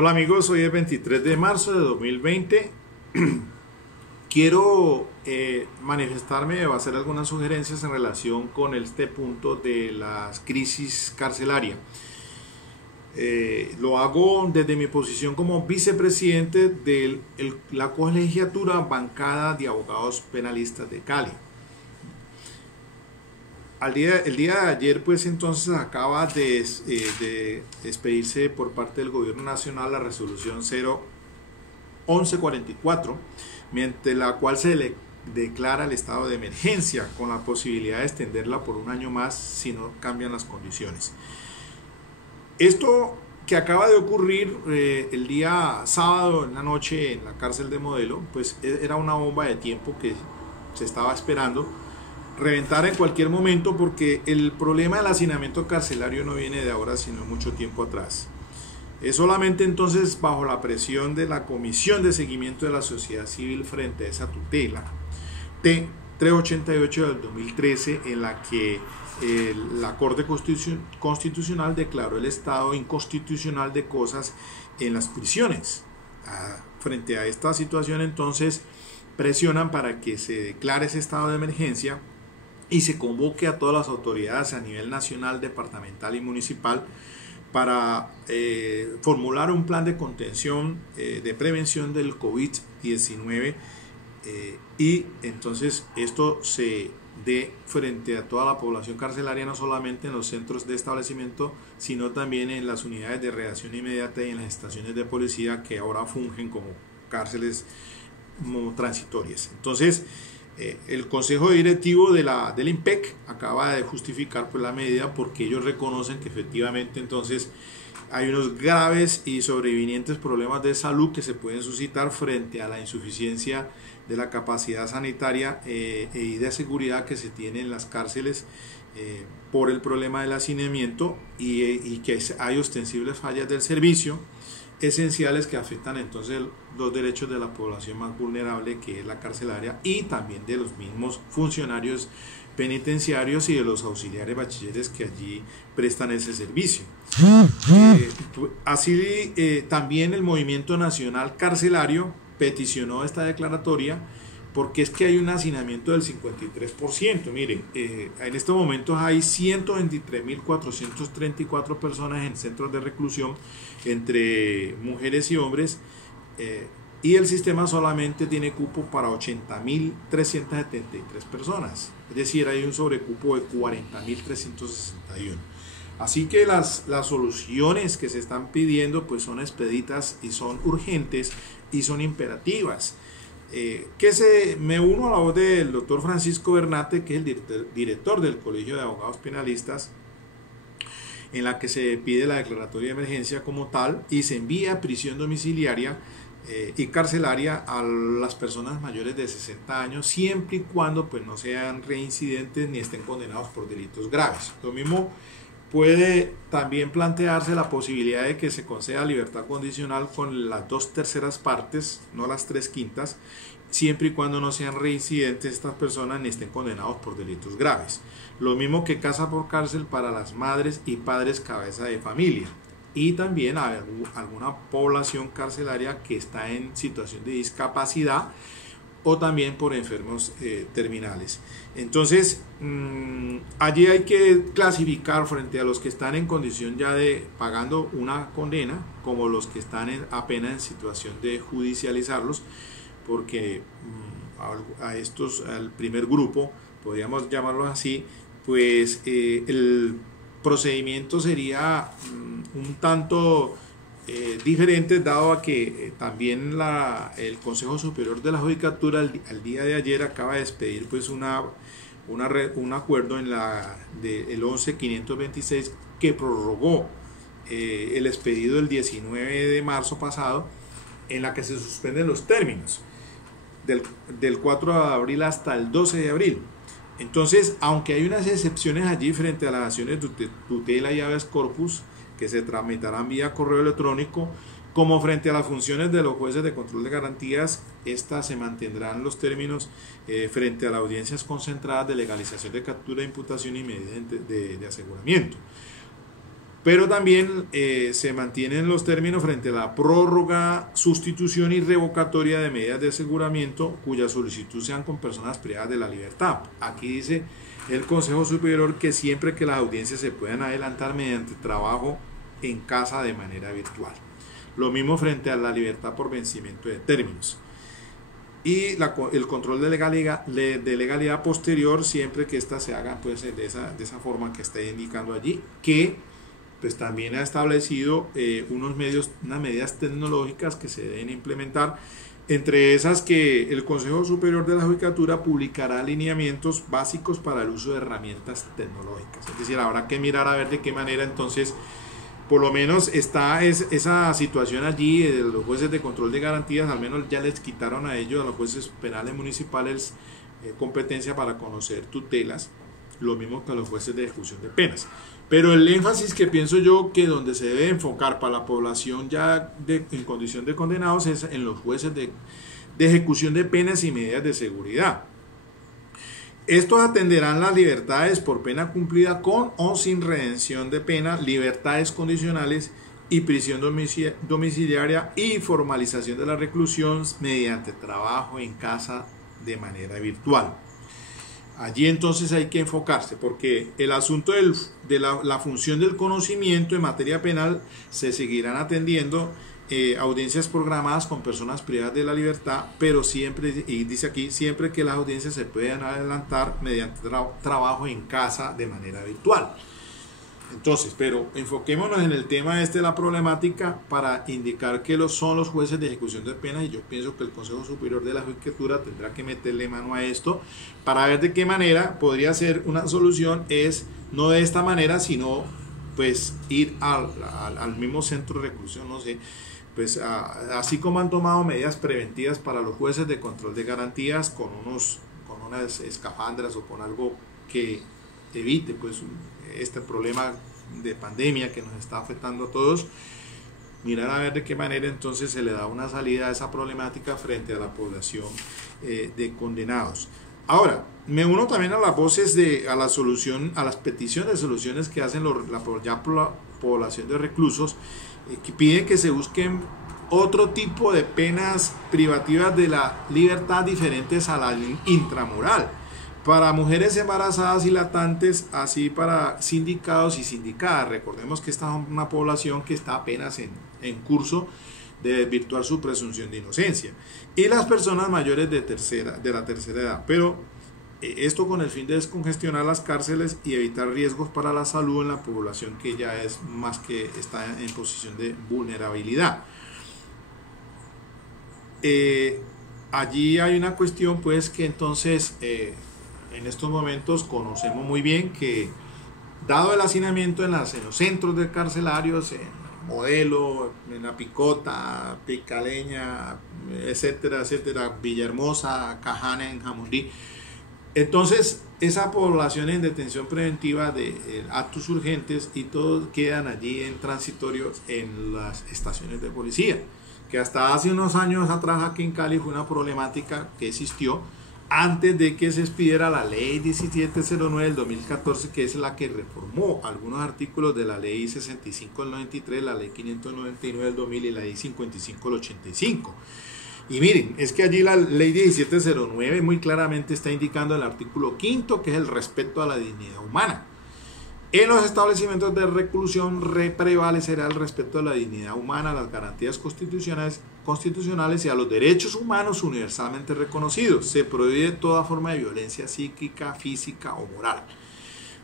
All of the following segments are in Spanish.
Hola amigos, hoy es 23 de marzo de 2020. Quiero manifestarme o hacer algunas sugerencias en relación con este punto de la crisis carcelaria. Lo hago desde mi posición como vicepresidente de la colegiatura bancada de abogados penalistas de Cali. El día de ayer, pues entonces acaba de expedirse por parte del gobierno nacional la resolución 01144, mediante la cual se le declara el estado de emergencia con la posibilidad de extenderla por un año más si no cambian las condiciones. Esto que acaba de ocurrir el día sábado en la noche en la cárcel de Modelo, pues era una bomba de tiempo que se estaba esperando reventar en cualquier momento, porque el problema del hacinamiento carcelario no viene de ahora, sino mucho tiempo atrás. Es solamente entonces bajo la presión de la Comisión de Seguimiento de la Sociedad Civil frente a esa tutela T388 del 2013, en la que la Corte Constitucional declaró el estado inconstitucional de cosas en las prisiones. Frente a esta situación, entonces presionan para que se declare ese estado de emergencia y se convoque a todas las autoridades a nivel nacional, departamental y municipal para formular un plan de contención, de prevención del COVID-19, y entonces esto se dé frente a toda la población carcelaria, no solamente en los centros de establecimiento, sino también en las unidades de reacción inmediata y en las estaciones de policía, que ahora fungen como cárceles transitorias. Entonces, el Consejo Directivo del IMPEC acaba de justificar pues la medida, porque ellos reconocen que efectivamente entonces hay unos graves y sobrevinientes problemas de salud que se pueden suscitar frente a la insuficiencia de la capacidad sanitaria y de seguridad que se tiene en las cárceles por el problema del hacinamiento, y que hay ostensibles fallas del servicio esenciales que afectan entonces los derechos de la población más vulnerable, que es la carcelaria, y también de los mismos funcionarios penitenciarios y de los auxiliares bachilleres que allí prestan ese servicio. También el Movimiento Nacional Carcelario peticionó esta declaratoria, porque es que hay un hacinamiento del 53%. Miren, en estos momentos hay 123.434 personas en centros de reclusión, entre mujeres y hombres, y el sistema solamente tiene cupo para 80.373 personas, es decir, hay un sobrecupo de 40.361. Así que las soluciones que se están pidiendo pues son expeditas y son urgentes y son imperativas. Me uno a la voz del doctor Francisco Bernate, que es el director del Colegio de Abogados Penalistas, en la que se pide la declaratoria de emergencia como tal y se envía a prisión domiciliaria y carcelaria a las personas mayores de 60 años, siempre y cuando pues no sean reincidentes ni estén condenados por delitos graves. Lo mismo puede también plantearse la posibilidad de que se conceda libertad condicional con las 2/3 partes, no las 3/5, siempre y cuando no sean reincidentes estas personas ni estén condenados por delitos graves. Lo mismo que casa por cárcel para las madres y padres cabeza de familia, y también a alguna población carcelaria que está en situación de discapacidad o también por enfermos terminales. Entonces, allí hay que clasificar frente a los que están en condición ya de pagando una condena, como los que están apenas en situación de judicializarlos, porque al primer grupo, podríamos llamarlo así, pues el procedimiento sería un tanto diferentes, dado a que también el Consejo Superior de la Judicatura al día de ayer acaba de expedir pues un acuerdo en el 11526, que prorrogó el expedido del 19 de marzo pasado, en la que se suspenden los términos del 4 de abril hasta el 12 de abril. Entonces, aunque hay unas excepciones allí frente a las acciones de tutela y habeas corpus, que se tramitarán vía correo electrónico, como frente a las funciones de los jueces de control de garantías, estas se mantendrán los términos frente a las audiencias concentradas de legalización de captura, imputación y medidas de aseguramiento. pero también se mantienen los términos frente a la prórroga, sustitución y revocatoria de medidas de aseguramiento cuya solicitud sean con personas privadas de la libertad. Aquí dice el Consejo Superior que siempre que las audiencias se puedan adelantar mediante trabajo en casa de manera virtual. Lo mismo frente a la libertad por vencimiento de términos. Y el control de legalidad posterior, siempre que ésta se haga pues, de esa forma que está indicando allí, que pues también ha establecido unas medidas tecnológicas que se deben implementar, entre esas que el Consejo Superior de la Judicatura publicará lineamientos básicos para el uso de herramientas tecnológicas. Es decir, habrá que mirar a ver de qué manera entonces, por lo menos está esa situación allí de los jueces de control de garantías, al menos ya les quitaron a ellos, a los jueces penales municipales, competencia para conocer tutelas, lo mismo que a los jueces de ejecución de penas. Pero el énfasis que pienso yo que donde se debe enfocar para la población ya en condición de condenados es en los jueces de ejecución de penas y medidas de seguridad. Estos atenderán las libertades por pena cumplida con o sin redención de pena, libertades condicionales y prisión domiciliaria y formalización de la reclusión mediante trabajo en casa de manera virtual. Allí entonces hay que enfocarse porque el asunto de la función del conocimiento en materia penal se seguirán atendiendo audiencias programadas con personas privadas de la libertad, pero siempre, y dice aquí, siempre que las audiencias se puedan adelantar mediante trabajo en casa de manera virtual. Entonces, pero enfoquémonos en el tema de la problemática para indicar que son los jueces de ejecución de penas, y yo pienso que el Consejo Superior de la Judicatura tendrá que meterle mano a esto para ver de qué manera podría ser una solución, es no de esta manera, sino pues ir al mismo centro de reclusión, no sé, pues así como han tomado medidas preventivas para los jueces de control de garantías con unas escafandras o con algo que evite pues este problema de pandemia que nos está afectando a todos, mirar a ver de qué manera entonces se le da una salida a esa problemática frente a la población de condenados. Ahora, me uno también a las voces a las peticiones de soluciones que hacen la población de reclusos, que piden que se busquen otro tipo de penas privativas de la libertad diferentes a la intramural, para mujeres embarazadas y lactantes, así para sindicados y sindicadas. Recordemos que esta es una población que está apenas en curso de desvirtuar su presunción de inocencia, y las personas mayores de la tercera edad, pero esto con el fin de descongestionar las cárceles y evitar riesgos para la salud en la población que ya es más que está en posición de vulnerabilidad. Allí hay una cuestión pues que entonces en estos momentos conocemos muy bien que, dado el hacinamiento en los centros de carcelarios, en Modelo, en La Picota, Picaleña, etcétera, etcétera, Villahermosa, Cajana, en Jamundí, entonces esa población en detención preventiva de actos urgentes y todos quedan allí en transitorios en las estaciones de policía, que hasta hace unos años atrás aquí en Cali fue una problemática que existió antes de que se expidiera la ley 1709 del 2014, que es la que reformó algunos artículos de la ley 65 del 93, la ley 599 del 2000 y la ley 55 del 85. Y miren, es que allí la ley 1709 muy claramente está indicando el artículo 5º, que es el respeto a la dignidad humana. En los establecimientos de reclusión prevalecerá el respeto a la dignidad humana, a las garantías constitucionales y a los derechos humanos universalmente reconocidos. Se prohíbe toda forma de violencia psíquica, física o moral.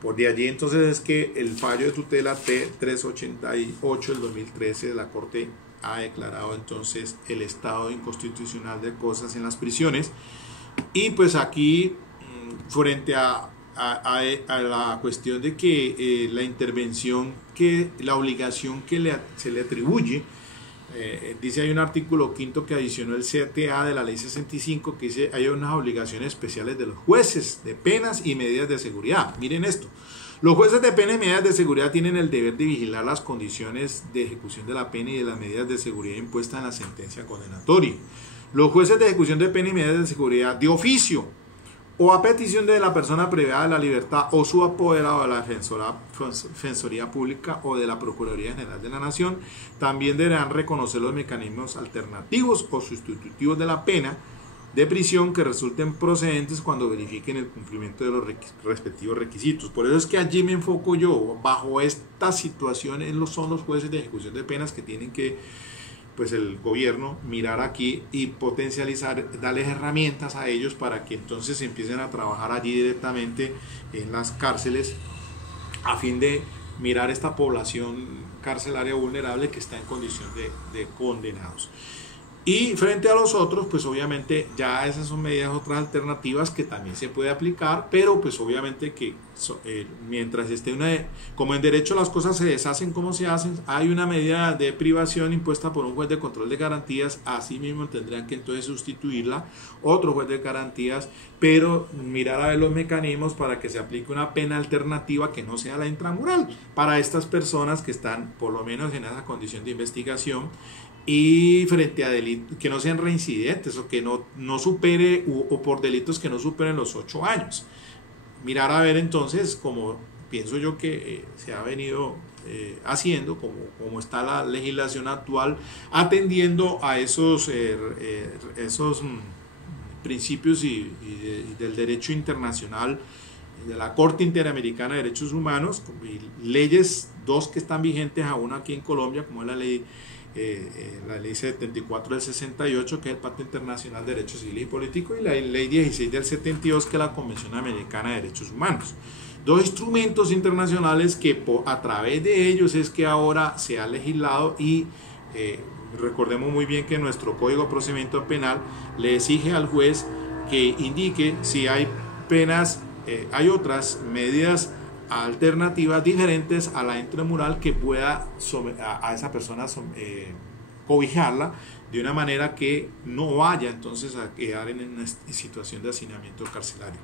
Por de allí entonces es que el fallo de tutela T388 del 2013 de la Corte ha declarado entonces el estado inconstitucional de cosas en las prisiones. Y pues aquí, frente a la cuestión de que la intervención, la obligación que se le atribuye, dice hay un artículo 5º que adicionó el CTA de la ley 65 que dice hay unas obligaciones especiales de los jueces de penas y medidas de seguridad. Miren esto: los jueces de pena y medidas de seguridad tienen el deber de vigilar las condiciones de ejecución de la pena y de las medidas de seguridad impuestas en la sentencia condenatoria. Los jueces de ejecución de pena y medidas de seguridad de oficio o a petición de la persona privada de la libertad o su apoderado de la Defensoría Pública o de la Procuraduría General de la Nación. También deberán reconocer los mecanismos alternativos o sustitutivos de la pena de prisión que resulten procedentes cuando verifiquen el cumplimiento de los respectivos requisitos. Por eso es que allí me enfoco yo. Bajo esta situación son los jueces de ejecución de penas que tienen que, pues el gobierno, mirar aquí y potencializar, darles herramientas a ellos para que entonces empiecen a trabajar allí directamente en las cárceles a fin de mirar esta población carcelaria vulnerable que está en condición de condenados. Y frente a los otros, pues obviamente ya esas son medidas, otras alternativas que también se puede aplicar, pero pues obviamente que mientras esté como en derecho las cosas se deshacen como se hacen, hay una medida de privación impuesta por un juez de control de garantías, así mismo tendrían que entonces sustituirla otro juez de garantías, pero mirar a ver los mecanismos para que se aplique una pena alternativa que no sea la intramural para estas personas que están por lo menos en esa condición de investigación, y frente a delitos que no sean reincidentes o que no supere o por delitos que no superen los 8 años. Mirar a ver entonces, como pienso yo que se ha venido haciendo, como está la legislación actual, atendiendo a esos principios y del derecho internacional, de la Corte Interamericana de Derechos Humanos, y leyes, dos que están vigentes aún aquí en Colombia, como es la ley 74 del 68, que es el Pacto Internacional de Derechos Civiles y Políticos, y la ley 16 del 72, que es la Convención Americana de Derechos Humanos. Dos instrumentos internacionales que a través de ellos es que ahora se ha legislado, y recordemos muy bien que nuestro Código de Procedimiento Penal le exige al juez que indique si hay penas, hay otras medidas alternativas diferentes a la intramural que pueda a esa persona cobijarla de una manera que no vaya entonces a quedar en una situación de hacinamiento carcelario.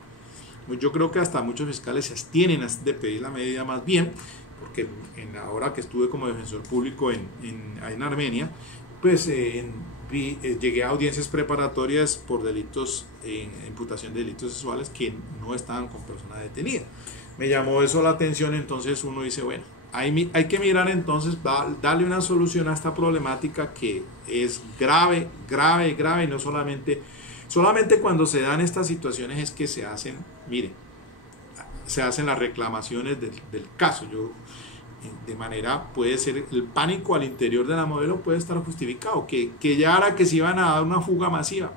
Yo creo que hasta muchos fiscales se abstienen de pedir la medida, más bien porque ahora que estuve como defensor público en Armenia, pues llegué a audiencias preparatorias por delitos, imputación de delitos sexuales que no estaban con persona detenida. Me llamó eso la atención, entonces uno dice, bueno, hay que mirar entonces, darle una solución a esta problemática que es grave, grave, grave, y no solamente cuando se dan estas situaciones es que se hacen, mire, se hacen las reclamaciones del caso. De manera, puede ser el pánico al interior de la modelo puede estar justificado, que ya ahora que se iban a dar una fuga masiva,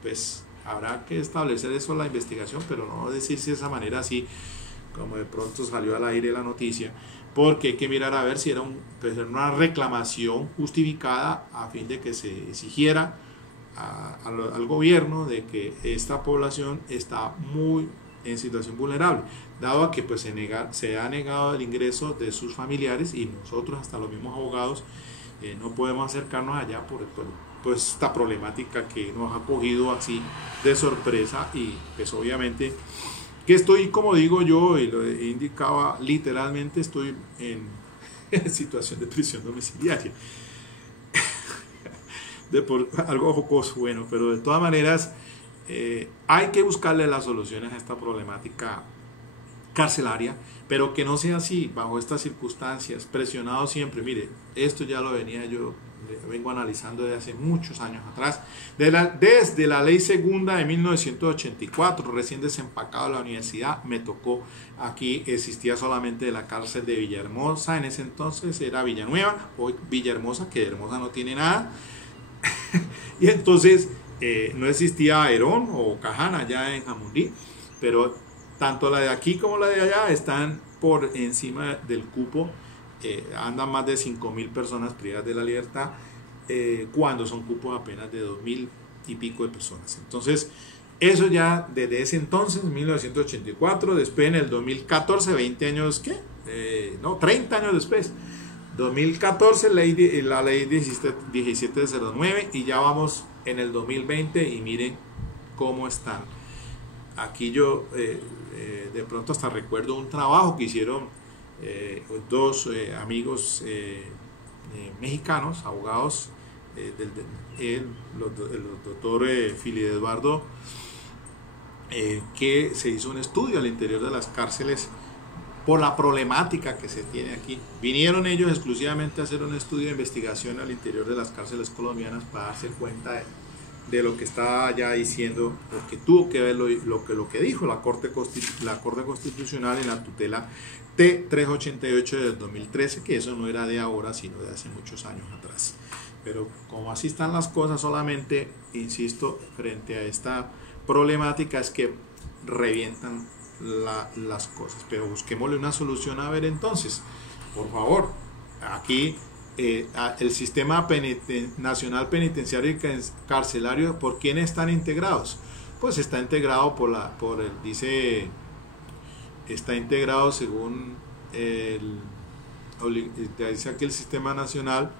pues habrá que establecer eso en la investigación, pero no decirse de esa manera así, como de pronto salió al aire la noticia, porque hay que mirar a ver si era una reclamación justificada a fin de que se exigiera al gobierno de que esta población está muy en situación vulnerable, dado a que pues se ha negado el ingreso de sus familiares, y nosotros, hasta los mismos abogados, no podemos acercarnos allá por pues esta problemática que nos ha cogido así de sorpresa. Y pues obviamente que estoy, como digo yo, y lo indicaba literalmente, estoy en situación de prisión domiciliaria. Algo jocoso, bueno, pero de todas maneras hay que buscarle las soluciones a esta problemática carcelaria, pero que no sea así, bajo estas circunstancias, presionado siempre. Mire, esto ya lo vengo analizando desde hace muchos años atrás, desde la ley segunda de 1984, recién desempacado de la universidad, me tocó, aquí existía solamente la cárcel de Villahermosa, en ese entonces era Villanueva, hoy Villahermosa, que de Hermosa no tiene nada, y entonces no existía Herón o Cajana allá en Jamundí, pero tanto la de aquí como la de allá están por encima del cupo, andan más de 5.000 personas privadas de la libertad, cuando son cupos apenas de 2.000 y pico de personas. Entonces, eso ya desde ese entonces, 1984, después en el 2014, 20 años, 30 años después, 2014, la ley 1709, y ya vamos en el 2020 y miren cómo están. Aquí yo de pronto hasta recuerdo un trabajo que hicieron dos amigos mexicanos, abogados, el doctor Fili Eduardo que se hizo un estudio al interior de las cárceles por la problemática que se tiene aquí. Vinieron ellos exclusivamente a hacer un estudio de investigación al interior de las cárceles colombianas para darse cuenta de lo que estaba ya diciendo, porque tuvo que ver lo que dijo la Corte Constitucional en la tutela T388 del 2013, que eso no era de ahora, sino de hace muchos años atrás. Pero como así están las cosas, solamente, insisto, frente a esta problemática es que revientan las cosas. Pero busquémosle una solución. A ver, entonces, por favor, aquí el sistema nacional penitenciario y carcelario, ¿por quiénes están integrados? Pues está integrado está integrado según dice aquí el sistema nacional,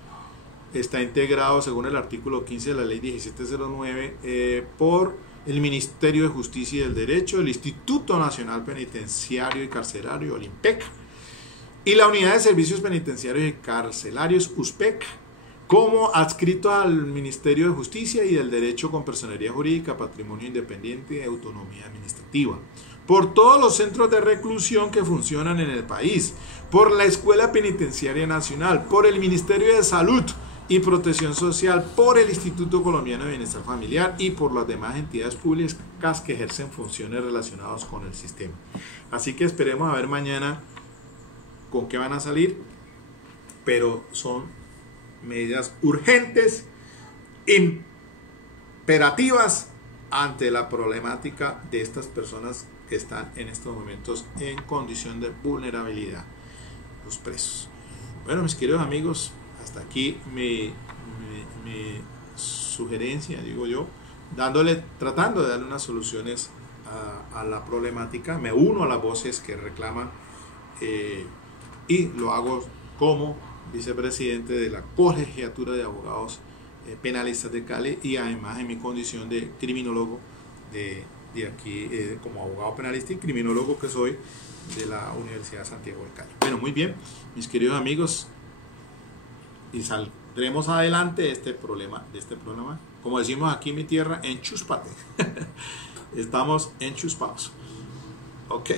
está integrado según el artículo 15 de la ley 1709 por el Ministerio de Justicia y del Derecho, el Instituto Nacional Penitenciario y Carcelario, el INPEC, y la Unidad de Servicios Penitenciarios y Carcelarios, USPEC, como adscrito al Ministerio de Justicia y del Derecho con personería jurídica, patrimonio independiente y autonomía administrativa, por todos los centros de reclusión que funcionan en el país, por la Escuela Penitenciaria Nacional, por el Ministerio de Salud y Protección Social, por el Instituto Colombiano de Bienestar Familiar y por las demás entidades públicas que ejercen funciones relacionadas con el sistema. Así que esperemos a ver mañana con qué van a salir, pero son medidas urgentes, imperativas ante la problemática de estas personas que están en estos momentos en condición de vulnerabilidad, los presos. Bueno, mis queridos amigos, hasta aquí mi sugerencia, digo yo, tratando de darle unas soluciones a la problemática. Me uno a las voces que reclaman y lo hago como vicepresidente de la Colegiatura de Abogados Penalistas de Cali y además en mi condición de criminólogo de aquí, como abogado penalista y criminólogo que soy de la Universidad de Santiago de Cali. Bueno, muy bien, mis queridos amigos, y saldremos adelante de este problema, como decimos aquí en mi tierra, enchuspate. Estamos enchuspados. Ok.